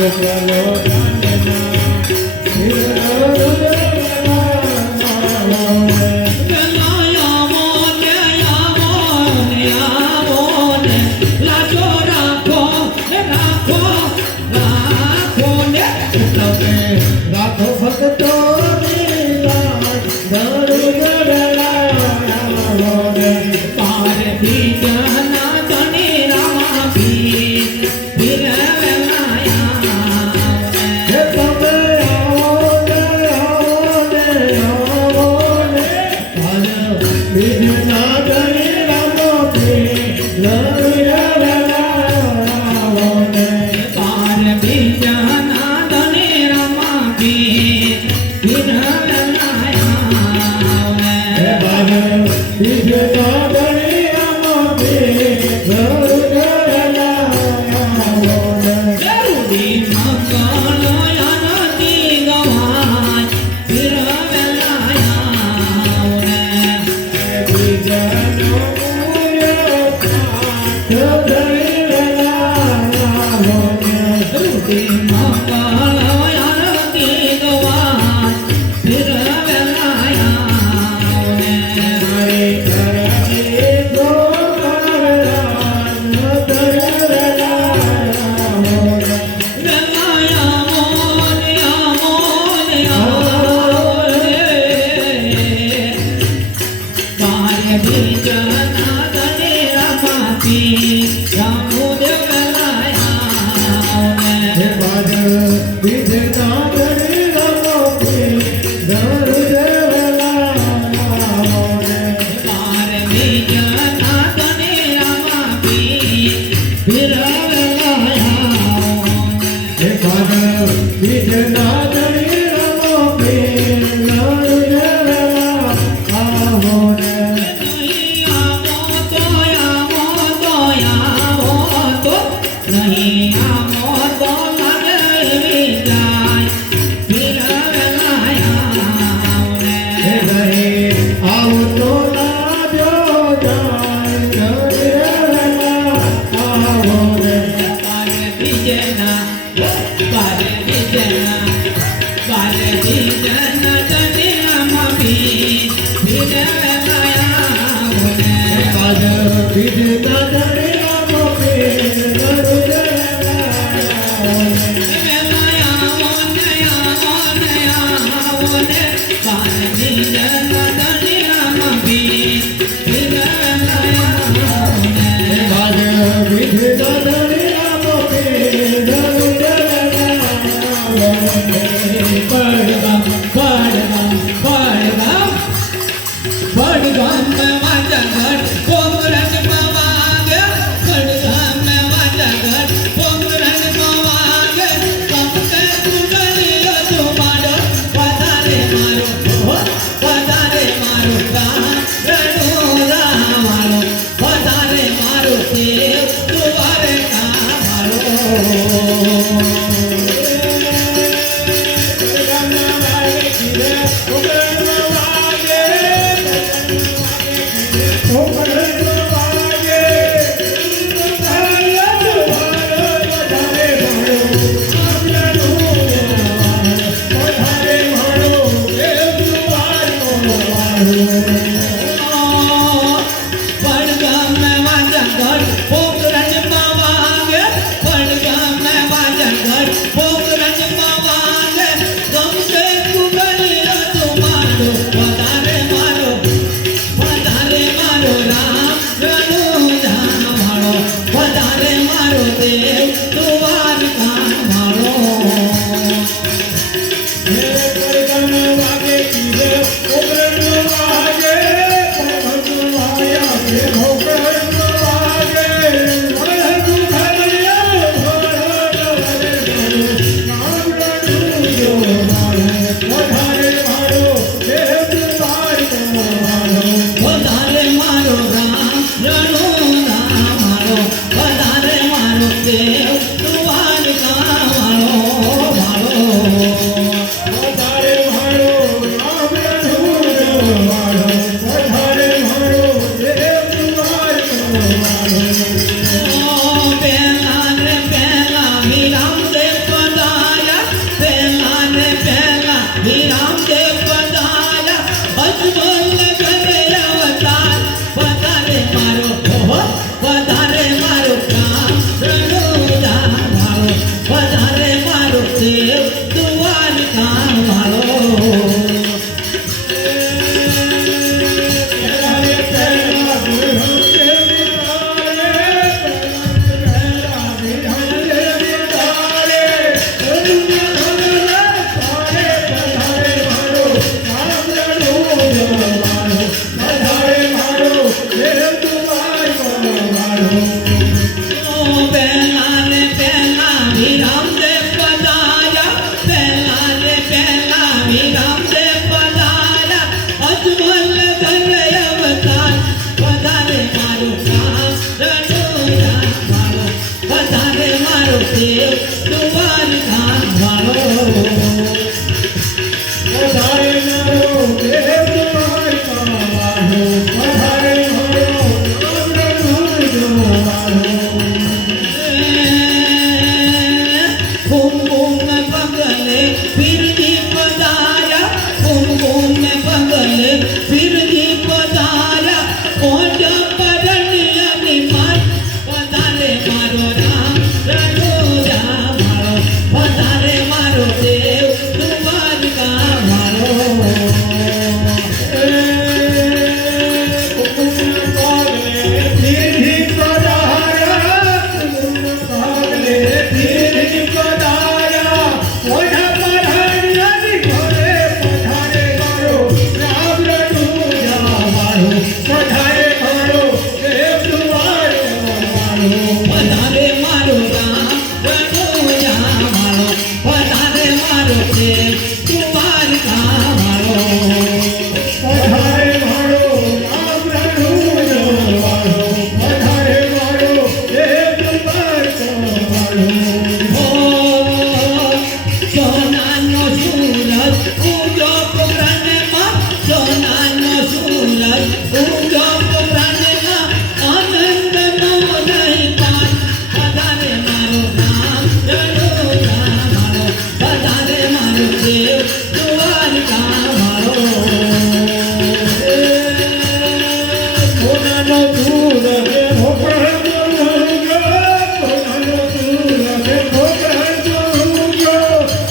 Ram Ram મારો દેવ દ્વારકા વાળો પધારે મારો રામ રણુજો વાળો પધારે મારો દેવ દ્વારકા વાળો સોનાનો સૂરજ ઉગ્યો પ્રાણમાં સોનાનો સૂરજ ઉગ્યો પ્રાણમાં આનંદનો નહીં પાર પધારે મારો રામ રણુજા વાળો પધારે મારો દેવ દ્વારકા વાળો સોનાનો સૂરજ ભોપળ જોઉંગો સોનાનો સૂરજ ભોપળ જોઉંગો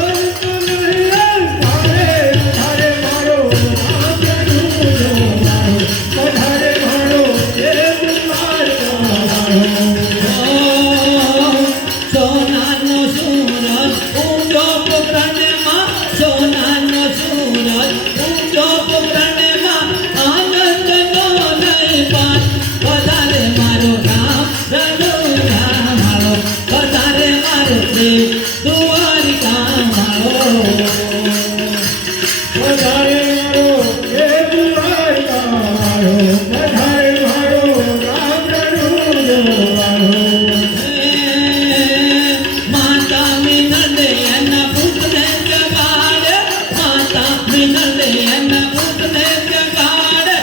અંત નહીં પધારે મારો રામ રણુજો વાળો પધારે મારો દેવ દ્વારકા વાળો સોનાનો સૂરજ ઉગ્યો પ્રાણમાં સોનાનો સૂરજ ઉગ્યો પ્રાણમાં આનંદનો નહીં પાર પધારે મારો રામ રણુજા વાળો પધારે મારો દેવ દ્વારકા વાળો પધારે મારો દેવ દ્વારકા વાળો પધારે મારો રામ રણુજો વાળો માતા મિનલે એના પુત્રને જગાડે માતા મિનલે એના પુત્રને જગાડે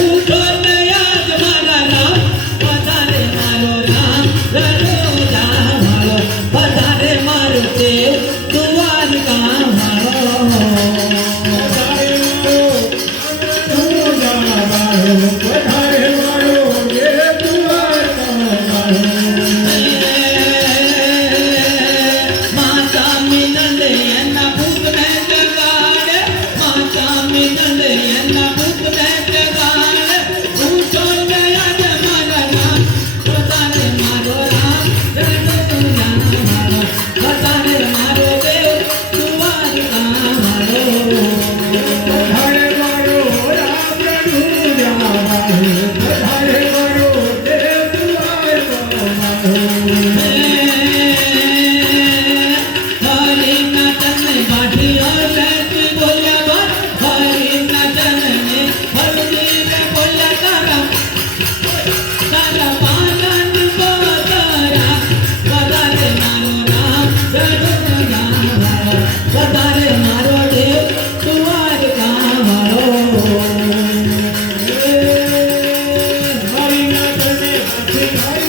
ઉઠો ને યાદ મારા રામ પધારે મારો રામ રણુજા વાળો પધારે મારો દેવ દ્વારકા વાળો પધારે મારો રણુજા વાળો પધારે મારો દેવ દ્વારકા વાળો માતા મિનલે એના પુત્રને જગાડે માતા મિનલે એના પુત્રને જગાડે ઉઠો ને યાદ મારા રામ પધારે મારો રામ રણુજા વાળો પધારે મારો દેવ દ્વારકા વાળો પધારે મારો રામ રણુજા વાળો પધારે મારો દેવ દ્વારકા વાળો હરિના તને બાઠી હરતી બોલ્યા હરિના તને હરતી બોલ્યા તારા પાનન પધારા પધારે મારો રામ રણુજા વાળો પધારે મારો દેવ દ્વારકા વાળો હરિના તને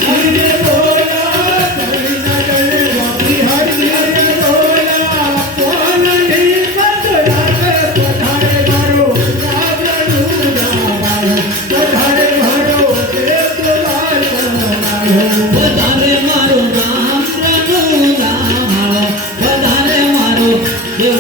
હરિને બોલા હરિના તને હરિને બોલા કોનની પધરાવે પધારે મારો રામ રણુજા વાળો પધારે મારો દેવ દ્વારકા વાળો પધારે મારો રામ રણુજા વાળો પધારે મારો દેવ